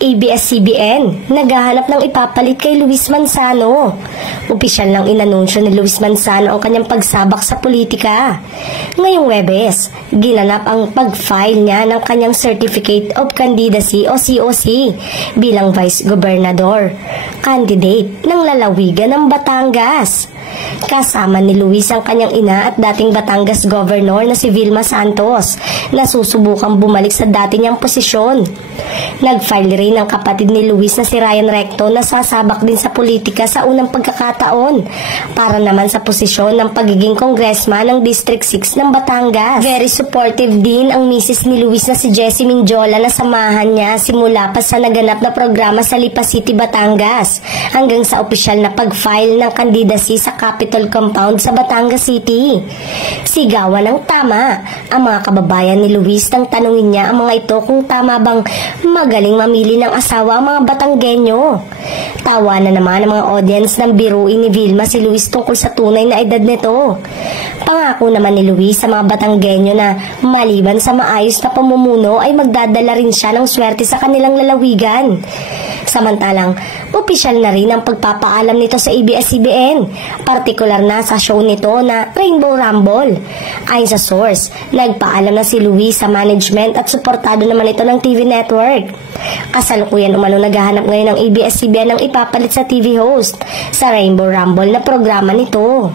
ABS-CBN, naghahanap ng ipapalit kay Luis Manzano. Opisyal nang inanunsyo ni Luis Manzano ang kanyang pagsabak sa politika. Ngayong Webes, ginanap ang pag-file niya ng kanyang Certificate of Candidacy o COC bilang Vice Gobernador, candidate ng lalawigan ng Batangas. Kasama ni Luis ang kanyang ina at dating Batangas Governor na si Vilma Santos na susubukang bumalik sa dati niyang posisyon. Nag-file rin ang kapatid ni Luis na si Ryan Recto na sasabak din sa politika sa unang pagkakataon para naman sa posisyon ng pagiging congressman ng District 6 ng Batangas. Very supportive din ang misis ni Luis na si Jessie Minjola na samahan niya simula pa sa naganap na programa sa Lipa City, Batangas hanggang sa opisyal na pag-file ng candidacy sa Capitol Compound sa Batangas City. Sigawan ng tama ang mga kababayan ni Luis nang tanungin niya ang mga ito kung tama bang magaling mamili ng asawa ang mga Batanggenyo. Tawa na naman ang mga audience ng biruin ni Vilma si Luis tungkol sa tunay na edad nito. Pangako naman ni Luis sa mga Batanggenyo na maliban sa maayos na pamumuno ay magdadala rin siya ng swerte sa kanilang lalawigan. Samantalang, opisyal na rin ang pagpapaalam nito sa ABS-CBN, partikular na sa show nito na Rainbow Rumble. Ayon sa source, nagpaalam na si Luis sa management at suportado naman ito ng TV network. Kasalukuyan umano naghahanap ngayon ng ABS-CBN ng ipapalit sa TV host sa Rainbow Rumble na programa nito.